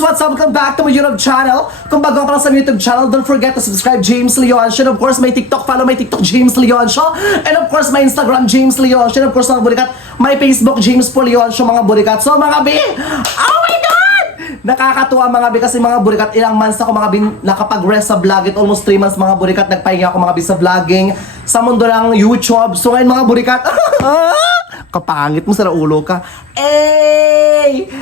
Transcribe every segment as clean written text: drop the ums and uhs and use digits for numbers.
what's up? Welcome back to my YouTube channel. Kung bago ka lang sa YouTube channel, don't forget to subscribe James Leon Show. Of course, may TikTok, follow my TikTok James Leon Show. And of course, my Instagram James Leon Show. And of course, mga burikat, my Facebook James Po Leon Show, mga burikat. So mga bi, oh my God! Nakakatuwa mga bi kasi mga burikat, ilang months ako mga bi nakapag-rest sa vlog. It almost 3 months mga burikat, nagpahinga ako mga bi sa vlogging sa mundo ng YouTube. So ngayon mga burikat, kapangit mo sa ulo ka.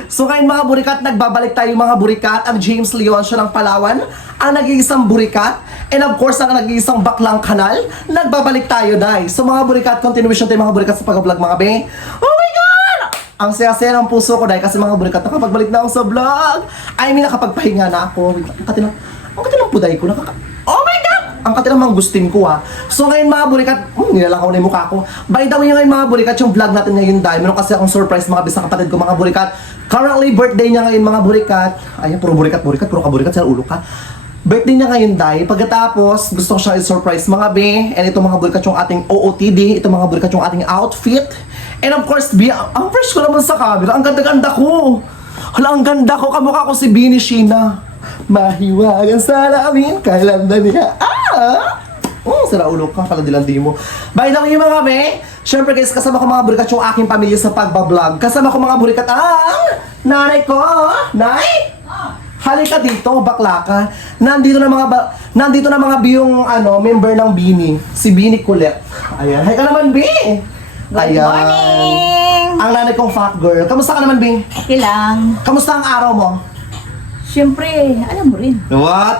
So ngayon mga burikat, nagbabalik tayo mga burikat. Ang James Leon Show ng Palawan, ang nag-iisang burikat. And of course, ang nag-iisang baklang kanal. Nagbabalik tayo, dahil. So mga burikat, continuation tayo mga burikat sa pag-vlog mga be. Oh my God! Ang saya-saya ng puso ko dahil kasi mga burikat, nakapagbalik na ako sa vlog. I mean, nakapagpahinga na ako. Ang katilang puday ko. Oh my God! Ang katilang manggustin ko ha. So ngayon mga burikat, nilalakaw na yung mukha ko. By the way ngayon mga burikat, yung vlog natin ngayon dahil meron kasi akong surprise mga bisang kapatid ko mga burikat. Currently birthday niya ngayon mga burikat. Ayan, puro burikat, puro kaburikat sa ulo ka. Birthday niya ngayon dahil. Pagkatapos, gusto ko siya i-surprise mga be. And ito mga burikat yung ating OOTD. Ito mga burikat yung ating outfit. And of course, be, ang fresh ko naman sa camera. Ang ganda-ganda ko. Hala, ang ganda ko. Kamukha ko si Bini Sheena. Mahiwagan sa lamin, kailandan niya. Sira ulo ka, kalandi-landi mo. By the way mga be, syempre guys, kasama ko mga burikat yung aking pamilya sa pagbablog. Kasama ko mga burikat ang nanay ko. Nay! Halika dito, bakla ka. Nandito na mga bi yung member ng Bini. Si Bini Colette. Ayan, hi ka naman bi. Good morning! Ang nanay kong fat girl. Kamusta ka naman bi? Okay lang. Kamusta ang araw mo? Siyempre, alam mo rin.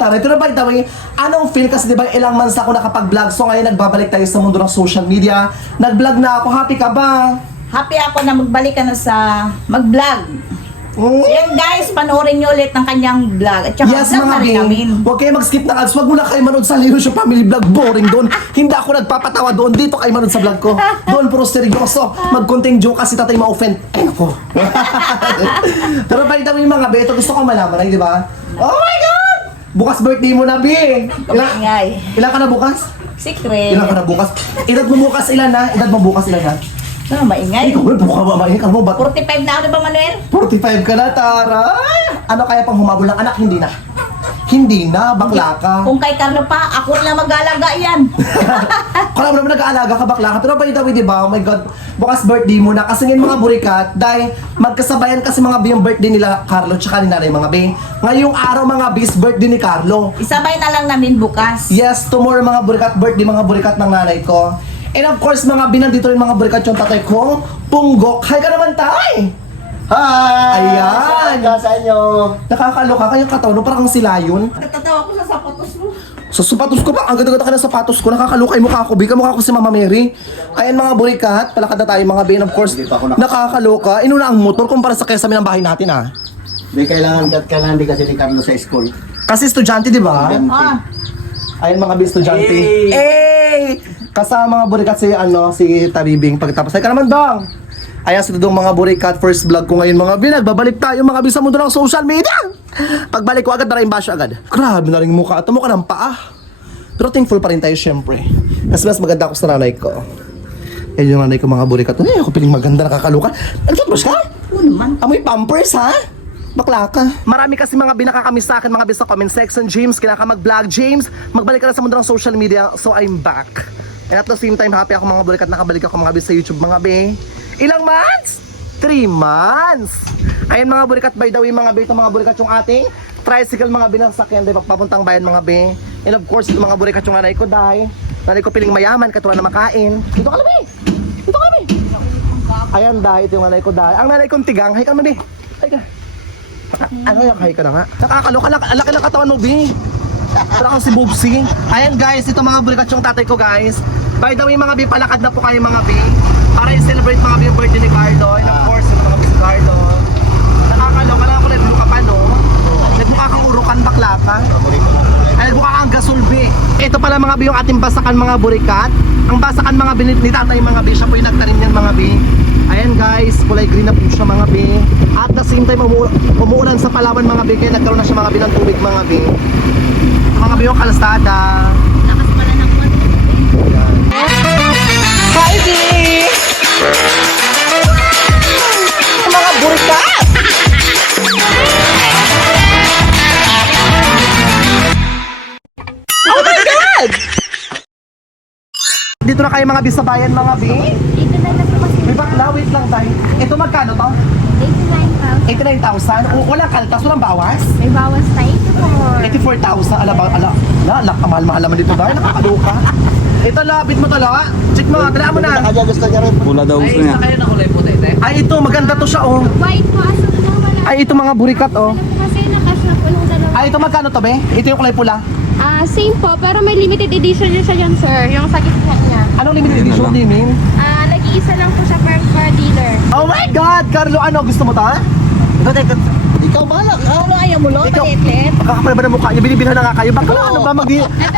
Tara, ito na by the way, anong feel kasi diba ilang months ako nakapag-vlog, so ngayon nagbabalik tayo sa mundo ng social media. Nag-vlog na ako, happy ka ba? Happy ako na magbalik ka na sa mag-vlog. So yan guys, panoorin nyo ulit ng kanyang vlog. At saka Yes vlog mga na rin gang, namin. huwag kayo mag-skip ng ads, huwag mo na kayo manood sa Leon Show Family Vlog, boring doon. Hindi ako nagpapatawa doon, dito kayo manood sa vlog ko. Doon puro seryoso, mag-contain joke kasi tatay ma-offend. Ay nako. Pero balita mo yung mga beto, gusto ko malaman ay di ba? Oh my God! Bukas birthday mo na, Bi! Kapangay. Ilan ka na bukas? Secret. Ilan ka na bukas? Edad mo bukas ilan na? Edad mo bukas ilan na? No, maingay. Ikaw, buka ba? Ikaw mo ba? 45 na ako, di ba Manuel? 45 ka na, taray! Ano kaya pang humabol ng anak? Hindi na. Hindi na, bakla ka. Kung kay Carlo pa, ako na mag-alaga yan. Kung naman nag-aalaga ka, bakla ka. Pero by the way, di ba? Oh my God, bukas birthday mo na. Kasi ngayon mga burikat, dahil magkasabayan kasi mga yung birthday nila, Carlo, tsaka ni nanay mga be. Ngayong araw mga bis, birthday ni Carlo. Isabay na lang namin bukas. Yes, tomorrow mga burikat, birthday mga burikat ng nanay ko. And of course, mga binandito rin mga burikat yung tatay ko, Punggok. Hi ka naman, tay! Hi! Ayan! Sa inyo? Nakakaloka kayong katawan, parang kang silayon. Natatawa ko sa sapatos mo. Sa sapatos ko pa, ang ganda-ganda ka ng sapatos ko, nakakaloka yung mukha ko, bika mukha ko si Mama Mary. Ayan mga burikat, palakad na tayo mga bin, of course, nakakaloka. Inuna ang motor kumpara sa kesame ng bahay natin ah. Di kailangan di kasi ni Carlo sa school. Kasi estudyante, di ba? Ah, Ayan mga bin, estudyante. Hey! Kasama mga burikat si Taribing pagkatapos. Ay ka naman dong! Ayan sa dudong mga burikat, first vlog ko ngayon mga bin. Nagbabalik tayo mga bin sa mundo ng social media. Pagbalik ko agad, maraming basyo agad. Grabe na rin yung mukha. Ito mukha ng paa. Pero thankful pa rin tayo syempre. Kasi mas maganda ako sa nanay ko. Yan yung nanay ko mga burikat. Ay, ako piling maganda, nakakaluka. Nag-toothbrush ka? ano naman? Amoy pampers ha? Bakla ka. Marami kasi mga binakakamiss sa akin, mga bis sa comment section. James, kinaka-mag-vlog. James, magbalik ka na sa mundo ng social media. So I'm back. And at the same time, happy ako mga burikat, nakabalik ako mga bis sa YouTube mga be. Ilang months? 3 months. Ayan mga burikat, by the way mga be, ito mga burikat yung ating tricycle mga binasakyan, di ba, papuntang bayan mga be. And of course, ito mga burikat yung nanay ko dahil nanay ko piling mayaman, katulad na makain. Dito ka na be. Dito ka be. Ayan dahil ito yung nanay ko dahil. Ang nanay kong tigang, hay ka naman be. Hay ka. Ano yung hay ka na nga? Nakakaloka, laki ng katawan mo be. Parang si Bobsy. Ayan guys, ito mga burikat yung tatay ko guys. By the way mga bi, palakad na po kayo mga bi para i-celebrate mga bi yung birthday ni Carlo. And of course, yung mga bi si Carlo. Nakakaloka lang ako, nagmukha pa no? Nagmukha kang urukan, bakla ka. Ay, nagmukha kang gasulbi. Ito pala mga bi yung ating basakan mga burikat. Ang basakan mga bi ni tatay mga bi, siya po yung nagtanim yan mga bi. Ayan guys, kulay green na po siya mga bi. At the same time, umuulan sa Palawan mga bi, kaya nagkaroon na siya mga bi ng tubig mga bi. Mga bi yung kalsada. Lakas pala ng kwan. Hi, B! Mga burikat! Nandito na kayo mga bisabayan mga bi. Dito na lang po kasi. May bakla, wait lang tayo. Ito magkano to? 89,000. 89,000. Walang kaltas, walang bawas. May bawas tayo po. 84,000. Mahal naman dito dahil nakakaluka. Ito labit mo tala. Check mo, tala mo na. Kaya gusto niya rin. Pula daw gusto niya. Ay ito, maganda to siya oh. White po aso po wala. Ay ito mga burikat oh. Wala po kasi nakasya po ng dalawa. Ay ito magkano to be? Ito yung kulay pula. Same po, pero may limited edition din siya dyan, sir. Yung sa gitna niya. Anong limited Ayun na edition lang. din min? Nag-iisa lang po siya per dealer. Oh my God! Carlo, ano? Gusto mo to ha? Ito. Ikaw balak ha? Ano ayaw mo, lo? Ikaw. Maliit-liit? Makakapal ba ng mukha niyo? Binibilhan na nga kayo. Bakla ano ba?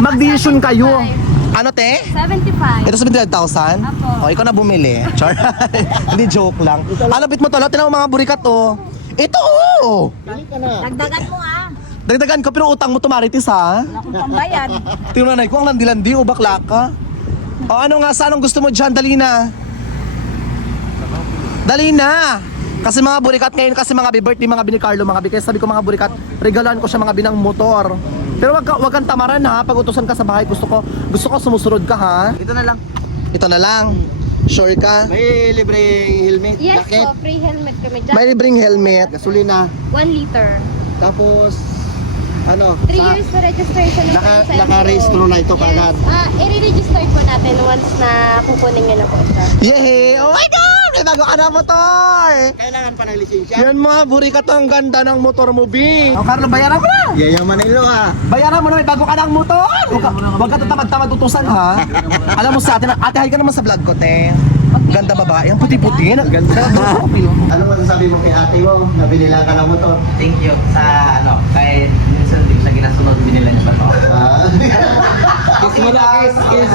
Mag-decision kayo. 75. Ano te? 75. Ito 75,000? Apo. Oh, ikaw na bumili. Char. Hindi joke lang. Alapit mo to. Tingnan mo mga burikat oh. Ito oh. Pili ka na. Dagdagan mo ah. Dagdagan ko pero utang mo to Marites ha. Wala akong pambayad. Tingnan na ko ang landi-landi o bakla ka. O ano nga sa anong gusto mo dyan? Dali na. Dali na. Kasi mga burikat ngayon kasi mga birthday mga bini Carlo mga kaya sabi ko mga burikat regalaan ko siya mga binang motor. Pero wag kang tamaran ha pag utusan ka sa bahay gusto ko sumusunod ka ha. Ito na lang. Ito na lang. Sure ka? May libreng helmet, Yes jacket, po, free helmet kami dyan. May libreng helmet. gasolina. 1 liter. Tapos, ano, 3 years na registration na po sa naka-rehistro na ito kagad. I-register po natin once na kukunin nyo na po ito. Yay! Oh my God! May bago ka na motor! Kailangan pa ng lisensya. Yan mga burikat ang ganda ng motor mo, B. Oh, Carlo, bayaran mo na! Yayaman ilo ha. Bayaran mo na, may bago ka ng motor! Huwag ka tatamad-tamad utusan, ha? Alam mo sa atin, ate, hi ka naman sa vlog ko, te. Ganda babae, ang puti-puti, ang ganda. Ano masasabi mo kay ate mo? Nabinila ka ng motor. Thank you sa ano, kahit minsan hindi ko siya ginasunod, binila niya pa to. Ah. Kiss mo na, kiss.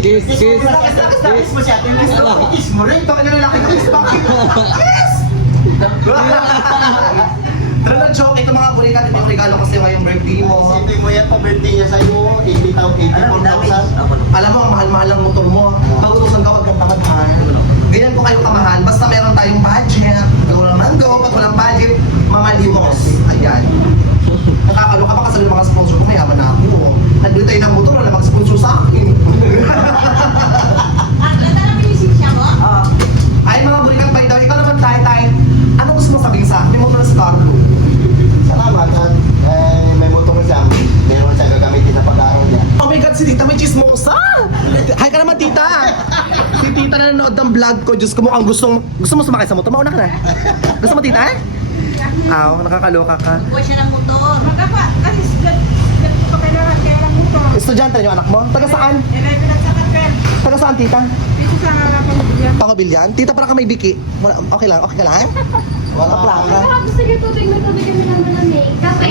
Kiss mo siya. Kiss mo rin. Ito ka na lalaki ka, kiss bakit? Kiss! Pero na joke, ito mga burikat, ito yung regalo kasi ngayong birthday mo. Isipin mo yan pa birthday niya sa'yo. 84,000. Alam mo, ang mahal-mahal ng motor mo. Pag utusan ka, wag kang tamad ha. Ganyan ko kayo kamahal. Basta meron tayong budget. Go lang man go. Pag walang budget, mamalimos. Ayan. Nakakaloka pa kasi ng mga sponsor ko, mayaman na ako. Nagbili tayo ng motor, wala mag-sponsor sa akin. Ganda lang yung siya mo? Ay mga burikat by the way, ikaw naman tayo. Ano gusto mo sabihin sa akin? May motor sa Carlo. Salamat at may motor siya. Meron siya gagamitin sa pag-aaral niya. Oh my God, si Tita may chismosa! Hi ka naman, Tita! Si Tita na nanonood ng vlog ko. Diyos ko mo, ang gusto mo sumakay sa motor. Mauna ka na. Gusto mo, Tita? Nakakaloka ka. Huwag siya ng motor. Kasi ganito pa kaya lang motor. Estudyante na yung anak mo? Taga saan? Pinagsakat ka. Taga saan, Tita? Dito sa pamilya. Pangobilyan? Tita, parang ka may biki. Okay lang? Okay ka lang? Wala Plaka. Gusto nyo tubig na tubig kami naman ng kape.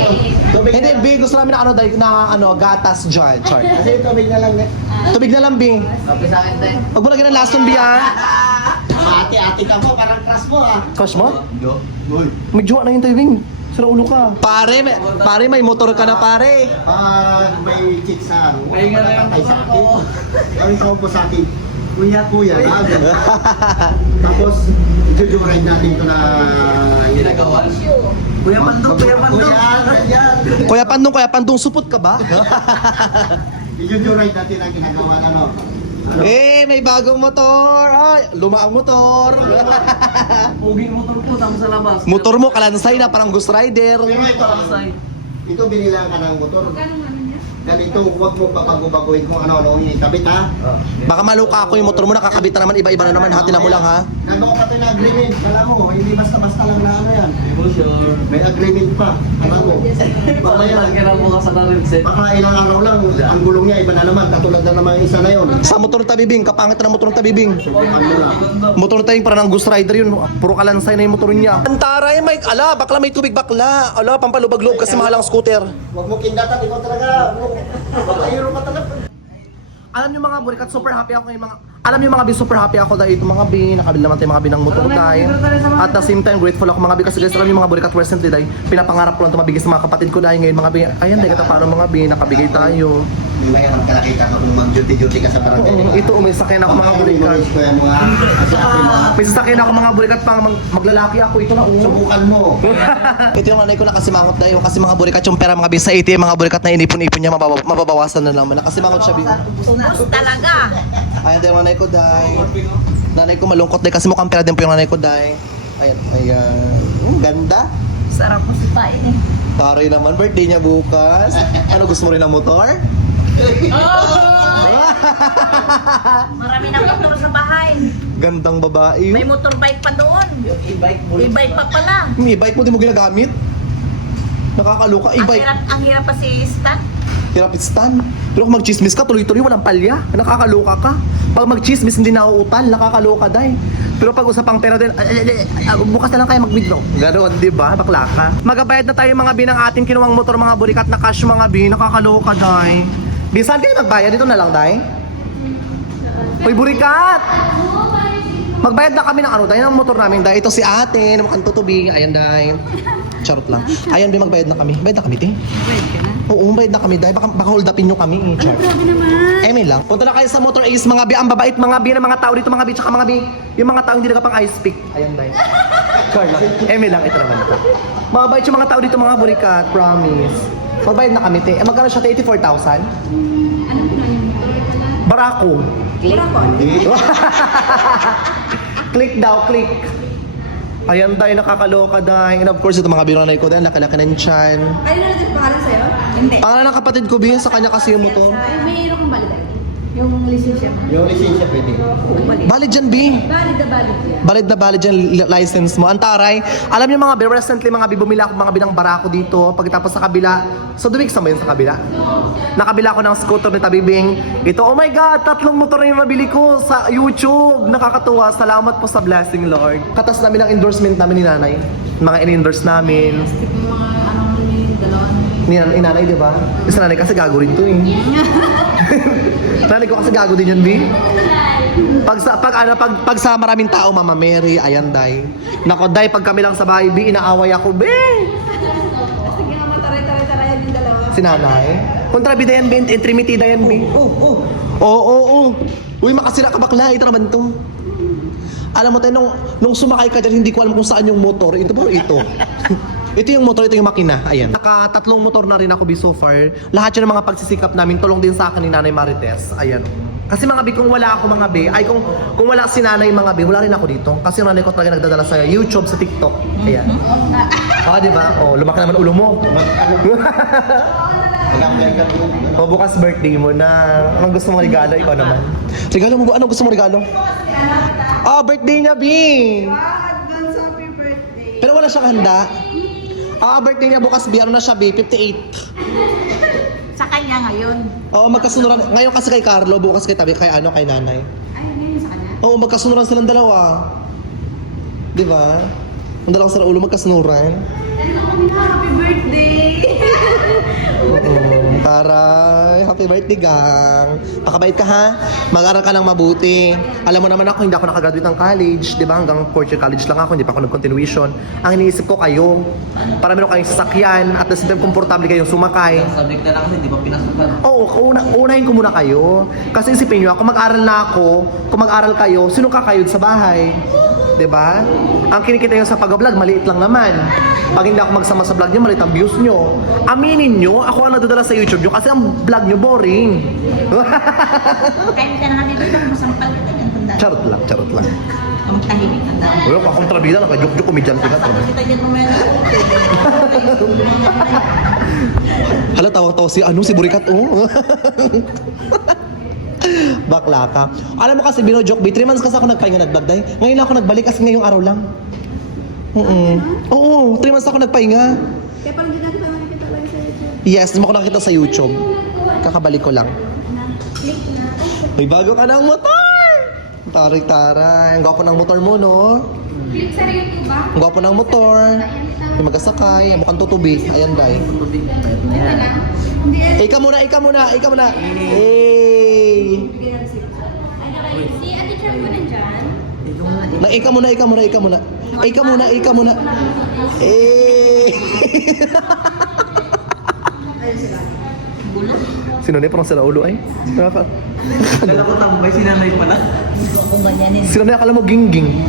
Tubig Hindi, Bing. Gusto namin na gatas dyan. Char. Kasi tubig na lang. Tubig na lang, Bing. Okay sa akin tayo. Huwag mo lagyan ng lason, Bing, ha? Ate-ate ka mo, parang crush mo ah. Crush mo? Uy. May jowa na yun tayo, Bing. Sira ulo ka. Pare, may motor ka na, pare. Pag may cheat sa ano, patay sa akin. Ang tawag po sa akin, kuya, agad. Tapos, i-ride natin ito na Ginagawa. Kuya Pandong. Kuya Pandong, supot ka ba? I-ride natin ang ginagawa na no. Ano? May bagong motor. Ay, lumaang motor. Puging motor po, tama sa labas. Motor mo, kalansay na, parang Ghost Rider. Pero ito binila ka ng motor. Ganito, huwag mo papago-baguhin kung ano ikabit ha. Baka maluka ako yung motor mo, nakakabit na naman, iba-iba na naman, hati na mo lang ha. Nandun pa tayo na agreement, alam mo, hindi basta-basta lang na ano yan. May agreement pa, alam mo. Mamaya, bukas sa narinset. baka ilang araw lang, ang gulong niya iba na naman, katulad na naman yung isa na yun. Sa motor ng tabibing, kapangit na ng motor ng tabibing. Subukan mo lang. Motor tayong parang ng Ghost Rider yun, puro kalansay na yung motor niya. Antaray, Mike, bakla may tubig bakla. Pampalubag-loob kasi mahal ang scooter. Huwag mo kindatan, ikaw talaga. Baka euro ka talaga. Alam niyo mga burikat, super happy ako ngayon mga... Alam niyo mga bi, super happy ako dahil itong mga bi, nakabili naman tayo mga bi ng motor dahil. At the same time, grateful ako mga bi kasi guys, alam niyo mga burikat recently dahil pinapangarap ko lang ito mabigay sa mga kapatid ko dahil ngayon mga bi, ayan dahil kata paano mga bi, nakabigay tayo. Maya magkalakita ka kung mag-duty-duty ka sa barangay. Ito, may sakyan ako mga bulikat. Ko yan mga ate-ate mo. May sasakyan ako mga bulikat pang maglalaki ako. Ito na, Subukan mo. Ito yung nanay ko nakasimangot dahil kasi mga bulikat yung pera mga bisa ATM, mga bulikat na inipon-ipon niya, mababawasan na naman. Nakasimangot siya, Bin. Ubus talaga. Ayan din yung nanay ko, Day. Nanay ko malungkot, Day, kasi mukhang pera din po yung nanay ko, Day. Ayan, ayan. Ganda. Sarap mo sipain eh. Pare naman, birthday niya bukas. Ano, gusto mo rin ng motor? Marami na motor sa bahay. Gandang babae. May motorbike pa doon. E-bike pa pala. May bike mo, di mo ginagamit? Nakakaloka, e-bike. Ang hirap pa si Stan. Tirapistan. Pero kung mag-chismis ka, tuloy-tuloy, walang palya. Nakakaloka ka. Pag mag-chismis, hindi nauutal. Nakakaloka, Day. Pero pag usapang pera din, bukas na lang kayo mag-withdraw. Ganoon, di ba? Bakla ka. Magabayad na tayo mga binang ating kinuwang motor, mga bulikat na cash, mga bin. Nakakaloka, Day. Di, saan kayo magbayad? Dito na lang, Day. Uy, burikat! Magbayad na kami ng ano, Day, ng motor namin, Day. Ito si ate, mukhang tutubing. Ayan, Day. Charot lang. Ayan, Bi, magbayad na kami. Bayad na kami, te. Oo, bayad na kami, Day. Baka hold upin nyo kami, eh. Charot. Eme lang. Punta na kayo sa Motor Ace, mga Bi. Ang babait, mga Bi, ng mga tao dito, mga Bi. Tsaka mga Bi, yung mga tao hindi nakapang ice pick. Ayan, Day. Charot lang. Eme lang, ito naman ito. Mababait yung mga tao dito, mga burikat. Promise. Magbayad na kami, te. Magkano siya, te? 84,000? Barako. Click daw, click. Ayan, Day, nakakaloka, Day. And of course, ito mga binanay ko, Day, laki-laki ng tiyan. Ayun na natin pangalan sa'yo? Hindi. Pangalan ng kapatid ko, Bi, sa kanya kasi yung motor. Ay, mayroon kong valid ID. Yung lisensya mo. Yung lisensya pwede. Valid dyan, Bi. Valid na valid yan. Valid dyan license mo. Antaray, alam niyo mga Bi, recently mga Bi, bumila ako mga binang barako dito. Pagkatapos sa kabila, so dumig sa mo yun sa kabila? Nakabila ako ng scooter ni Tabibing. Ito, oh my God, 3 motor na yung nabili ko sa YouTube. Nakakatuwa. Salamat po sa blessing, Lord. Katas namin ang endorsement namin ni Nanay. Mga in-endorse namin. Ni Nanay, di ba? Isa Nanay kasi gago rin to eh. Nanay ko kasi gago din yun, Bi. Pag sa maraming tao, Mama Mary, ayan, Day. Nako, Day, pag kami lang sa bahay, Bi, inaaway ako, Bi. Sige nga mataray-taray-taray yung dalawa. Si Nanay. Kontra Bi, Dayan, Bi. Intrimity, Dayan, Bi. Oo. Uy, makasira ka bakla. Ito naman to. Alam mo tayo, nung sumakay ka dyan, hindi ko alam kung saan yung motor. Ito ba? Ito. Ito yung motor, ito yung makina. Ayan. Naka 3 motor na rin ako, Bi, so far. Lahat yun ng mga pagsisikap namin, tulong din sa akin ni Nanay Marites. Ayan. Kasi mga Bi, kung wala ako mga Bi, ay kung wala si Nanay mga Bi, wala rin ako dito. Kasi yung nanay ko talaga nagdadala sa YouTube, sa TikTok. Ayan. Di ba? Oh, lumaki naman ulo mo. O, bukas birthday mo na. Anong gusto mong regalo? Ikaw naman. Regalo mo ba? Anong gusto mong regalo? Birthday niya, Bi! Advance happy birthday. Pero wala siyang handa. Birthday niya bukas, Bi. Ano na siya, Bi? 58. Sa kanya ngayon. Oo, magkasunuran. Ngayon kasi kay Carlo, bukas kay Tabi, kay Nanay. Ay, ngayon sa kanya? Oo, magkasunuran silang dalawa. Di ba? Ang dalawang sa ulo, magkasunuran. Happy birthday! Taray, happy birthday, gang. Pakabait ka, ha? Mag-aral ka ng mabuti. Alam mo naman ako, hindi ako nakagraduate ng college. Di ba? Hanggang 4th year college lang ako, hindi pa ako nag-continuation. Ang iniisip ko kayo, para meron kayong sasakyan, at the same time, komportable kayong sumakay. Subject na lang kasi, di ba pinasukan? Oo, unahin ko muna kayo. Kasi isipin nyo, kung mag-aral na ako, kung mag-aral kayo, sino kakayod sa bahay? 'Di ba? Ang kinikita nyo sa pag-vlog, maliit lang naman. Pag hindi ako magsama sa vlog nyo, maliit ang views nyo. Aminin nyo, ako ang nadadala sa YouTube nyo kasi ang vlog nyo boring. Kahit ka na nga dito, masampal kita yung tanda. Charot lang. Ang tahimik na daw. Wala pa akong trabida, naka-joke-joke, komedyan ko na. Kita dyan mamaya na. Hala, tawag-tawa si Burikat, oh. Bakla ka. Alam mo kasi, bino-joke, 3 months kasi ako nagpahinga nag-vlog, Day. Ngayon lang ako nagbalik kasi ngayong araw lang. Oo, 3 months ako nagpahinga. Kaya parang hindi natin nakikita lang sa YouTube. Yes, di mo ako nakita sa YouTube. Kakabalik ko lang. Click na. May bago ka ng motor! Taray-taray. Ang gwapo ng motor mo, no? Click sa YouTube ba? Ang gwapo ng motor. May magkasakay. Mukhang tutubi. Ayan, Day. Ika muna. Hey! Si Ate Char ko nandyan. Ika muna. Eh! Sino na parang sila ulo ay? Dala ko tambay, sinanay pala. Kung ganyanin. Sino na akala mo gingging?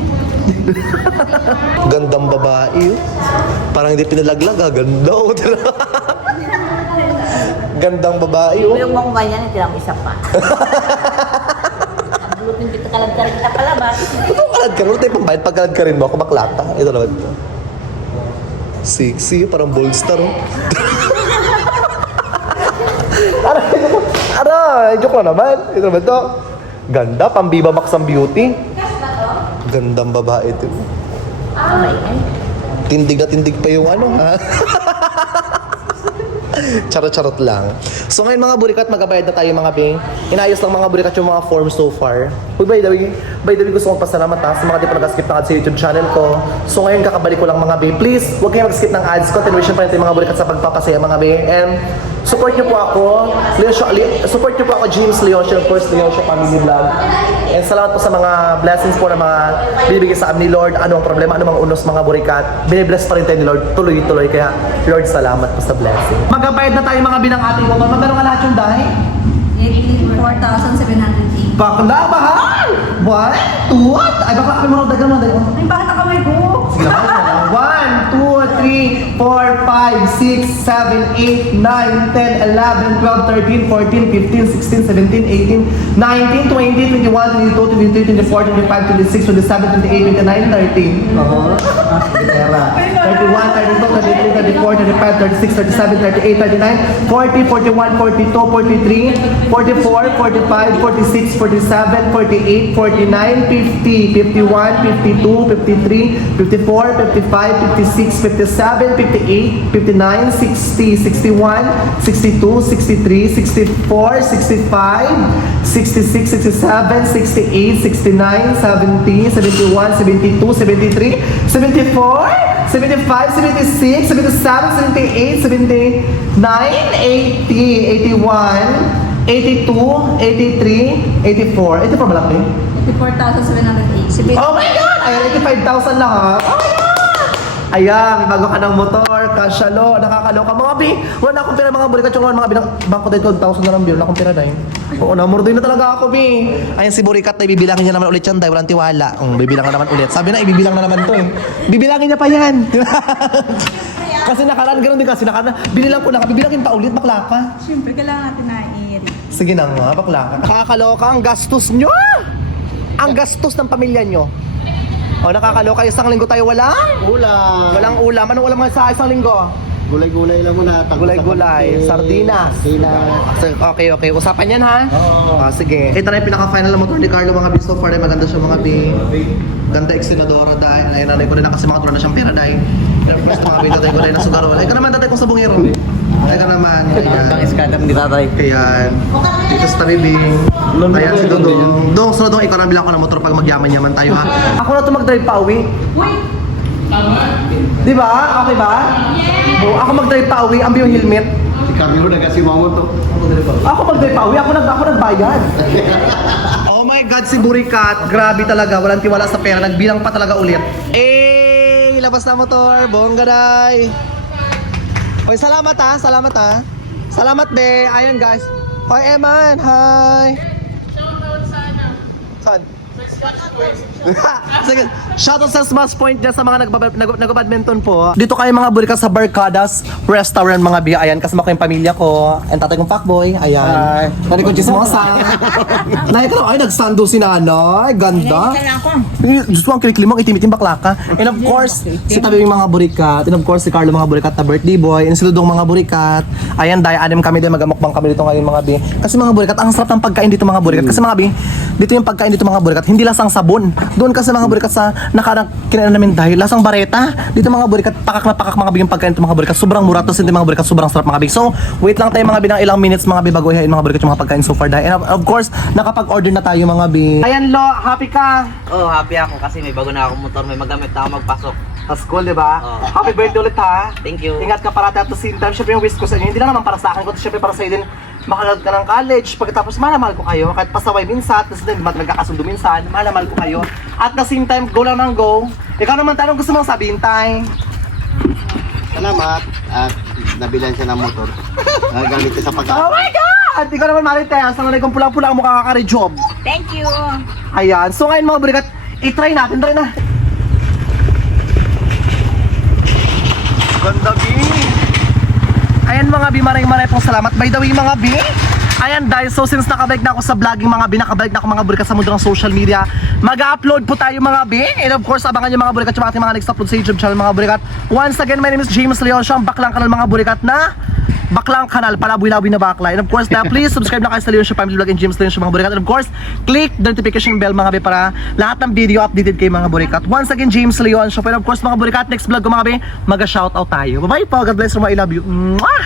Gandang babae oh. Parang hindi pinalaglag ah. Ganda oh. Gandang babae oh. Yung kung ganyanin, tira mo isa pa. Abulutin kita kalagkar kita palabas. Ito kalad ka. Wala tayong pambayad. Pagkalad ka rin mo ako baklata. Ito naman ito. Sexy. Parang bold star oh. Aray, joke lang naman. Ito naman ito. Ganda. Pambiba Max ang beauty. Gandang babae ito. Tindig na tindig pa yung ano ha. Charot-charot lang. So ngayon mga burikat, magabayad na tayo mga bing. Inayos lang mga burikat yung mga forms so far. Uy, by the way, gusto kong pasalamat ha sa mga di pa nag-skip ng ads sa YouTube channel ko. So ngayon kakabalik ko lang mga bing. Please, huwag kayong mag-skip ng ads. Continuation pa rin mga burikat sa pagpapasaya mga bing. And support niyo po ako. Support niyo po ako, James Leon, of course, Leon Family Vlog. And salamat po sa mga blessings po na mga bibigay sa amin ni Lord. Anong problema, anong mga unos mga burikat. Binibless pa rin tayo ni Lord. Tuloy-tuloy. Kaya Lord, salamat po sa blessing. Magabayad na tayo mga binang ating motor. Magkano ka lahat yung dahi? 84,780. Bakla, mahal! 1, 2, ay bakla kami mo dagan mo. Ay, bakit ang kamay ko? Sige na. 1, 2, 3, 4, 5, 6, 7, 8, 9, 10, 11, 12, 13, 14, 15, 16, 17, 18, 19, 20, 21, 22, 23, 24, 25, 26, 27, 28, 29, 30. Oo. Pera. 31, 32, 33, 34, 35, 36, 37, 38, 39, 40, 41, 42, 43, 44, 45, 46, 47, 48, 49, 50, 51, 52, 53, 54, 55, 56, 57, 58, 59, 60, 61, 62, 63, 64, 65, 66, 67, 68, 69, 70, 71, 72, 73, 74, 75, 76, 77, 78, 79, 80, 81, 82, 83, 84. 84 ba lang ba? 84,780. Oh my God! Ayan, 85,000 lahat. Oh my God! Ayan, may bago ka ng motor, kasyalo, nakakaloka. Mga bi, wala akong pera mga burikat. Yung mga binang bangko dahil 12,000 na lang bi. Wala akong pera dahil. Oo, namurdoy na talaga ako bi. Ayan si burikat na ibibilangin niya naman ulit yan dahil walang tiwala. Bibilang na naman ulit. Sabi na, ibibilang na naman to eh. Bibilangin niya pa yan. Kasi nakaraan, ganoon din kasi nakaraan. Binilang ko na, bibilangin pa ulit, bakla ka. Siyempre, kailangan natin na i-read. Sige na nga, bakla ka. Nakakaloka ang gastos nyo! Ang gastos ng pamilya nyo. O, nakakaloka. Isang linggo tayo walang? Ulam. Walang ulam. Anong ulam nga sa isang linggo? Gulay-gulay lang muna. Gulay-gulay. Sardinas. Okay. Usapan yan ha? Oo. Sige. Ito na yung pinaka-final na motor ni Carlo mga B. So far ay maganda siya mga B. Ganda Exinadora dahil. Ay, nanay ko rin na kasi mga tulad na siyang pera dahil. Pero first mga B, tatay ko rin na sugarol. Ay ka naman tatay kong sabongero. Ay ka naman. Pang iskadam ni tatay. Ayan. Dito sa tabi, Bing. Ayan si Dodong. Dong, sunod dong, ikaw na bilang ko ng motor pag magyaman-yaman tayo ha. Ako na ito mag-drive pa uwi. Di ba? Okay ba? Yeah! Ako mag-drive pa uwi, ambi yung helmet. Si Camilo na kasi mamo to. Ako mag-drive pa uwi, ako nagbayad. Oh my God, si Burikat. Grabe talaga, walang tiwala sa pera. Nagbilang pa talaga ulit. Eh, labas na motor. Bongga day. Hoy, salamat ha. Salamat be. Ayun guys. Hoy, Eman. Hi. Shoutout sana. Saan? Sige, shoutout sa Smash Point dyan sa mga nag-badminton po. Dito kayo mga burikat sa Barcadas Restaurant mga bi. Ayan, kasama ko yung pamilya ko. And tatay kong fuckboy. Ayan. Tatay kong chismosa. Nakita ko, ay, nagsando si nanay. Ganda. Diyos ko, ang kiliklimang itim-itim bakla ka. And of course, si tabi yung mga burikat. And of course, si Carlo mga burikat na birthday boy. And si Ludong mga burikat. Ayan, dahil anim kami din, magamukbang kami dito ngayon mga bi. Kasi mga burikat, ang sarap ng pagkain dito mga burikat. Kasi mga bi, dito yung pagkain dito mga burikat. Hindi lasang sabon. Doon kasi mga burikat sa nakarang kinainan namin dahil lasang bareta. Dito mga burikat, pakak na pakak mga bi yung pagkain dito mga burikat. Sobrang mura to, hindi mga burikat, sobrang sarap mga bi. So, wait lang tayo mga bi ng ilang minutes mga bi bago ihain mga burikat yung mga pagkain so far dahil. And of course, nakapag-order na tayo mga bi. Ayan Lo, happy ka? Oh, happy ako kasi may bago na akong motor, may magamit na ako magpasok. Sa school, di ba? Oo. Happy birthday ulit ha. Thank you. Ingat ka parati at the same time. Siyempre yung wish ko sa inyo, hindi lang naman para sa akin, kundi siyempre para sa iyo din. Makalag ka ng college, pagkatapos mahal ko kayo, kahit pasaway minsan, tapos din nagkakasundo minsan, mahal ko kayo. At the same time, go lang ng go. Ikaw naman, tanong gusto mong sabihin, Tay? Salamat. At nabilan siya ng motor. Gamit siya sa pagkain. Oh my God! Hindi ko naman marites. Ang nalay kong pulang-pulang ang mukha kaka-rejob. Thank you. Ayan. So ngayon mga burikat, i-try natin. Try na. Ganda, B. Ayan mga B, maraming pong salamat. By the way mga B, ayan guys, so since nakabalik na ako sa vlogging mga B, nakabalik na ako mga burikat sa mundo ng social media, mag-upload po tayo mga B. And of course, abangan nyo mga burikat yung ating mga next upload sa YouTube channel mga burikat. Once again, my name is James Leon, siya ang baklang kanal mga burikat na baklang kanal, palaboy-laboy na bakla. And of course, please subscribe na kayo sa Leon Show Family Vlog and James Leon Show mga burikat. And of course, click the notification bell mga B para lahat ng video updated kayo mga burikat. Once again, James Leon Show. And of course mga burikat, next vlog ko mga B, mag-shoutout tayo. Bye-bye po, God bless you, I love you. Mwah!